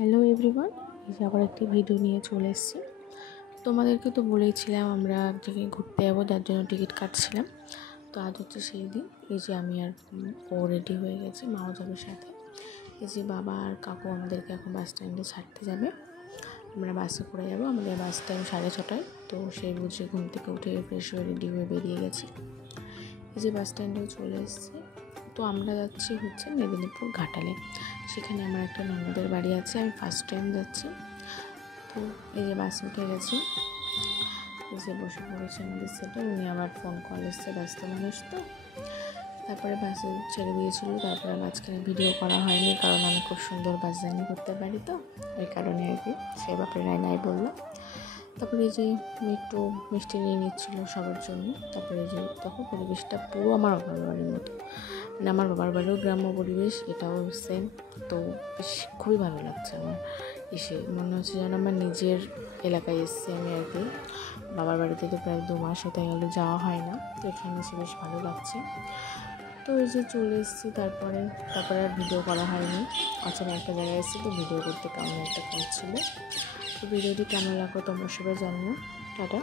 Hello everyone, এই যে আবার একটি ভিডিও নিয়ে চলে এসেছি। তোমাদেরকে তো বলেইছিলাম আমরা এক জায়গায় ঘুরতে যাবো, যার জন্য টিকিট কাটছিলাম। তো আজ হচ্ছে সেই দিন। এই যে আমি আর ও রেডি হয়ে গেছি, মাও যাবে সাথে। এই যে বাবা আর কাকু আমাদেরকে এখন বাস স্ট্যান্ডে ছাড়তে যাবে। আমরা বাসে করে যাবো, আমাদের বাস টাইম 6:30। তো সেই বুঝে ঘুম থেকে উঠে ফ্রেশ হয়ে রেডি হয়ে বেরিয়ে গেছি। এই যে বাস স্ট্যান্ডেও চলে এসেছি। তো আমরা যাচ্ছি হচ্ছে মেদিনীপুর ঘাটালে। সেখানে আমার একটা ননদের বাড়ি আছে, আমি ফার্স্ট টাইম যাচ্ছি। তো এই যে বাসে উঠে গেছি, এই যে বসে পড়েছে আমাদের সেটা। উনি আবার ফোন কল এসছে, ব্যস্ত মানুষ তো। তারপরে বাসে ছেড়ে দিয়েছিল, তারপরে মাঝখানে ভিডিও করা হয়নি, কারণ আমি খুব সুন্দর বাস জার্নি করতে পারি, তো ওই কারণে আর কি সে ব্যাপারে নাই বললো। তারপরে এই যে একটু মিষ্টি নিয়ে নিচ্ছিলো সবার জন্য। তারপরে যে তখন পরিবেশটা পুরো আমার বাবার বাড়ির মতো, মানে আমার বাবার বাড়িও গ্রাম্য পরিবেশ, এটাও সেম। তো বেশ খুবই ভালো লাগছে আমার এসে, মনে হচ্ছে যেন আমার নিজের এলাকায় এসেছি আমি আর কি। বাবার বাড়িতে তো প্রায় 2 মাস হতে গেলে যাওয়া হয় না, তো এখানে এসে বেশ ভালো লাগছে। তো এই যে চলে এসেছি, তারপরে আর ভিডিও করা হয়নি। অচেনা একটা জায়গায় এসেছি, তো ভিডিও করতে কেমন একটা কাজ ছিল। তো ভিডিওটি কেমন লাগলো তোমরা সবাই জানিও। টাটা।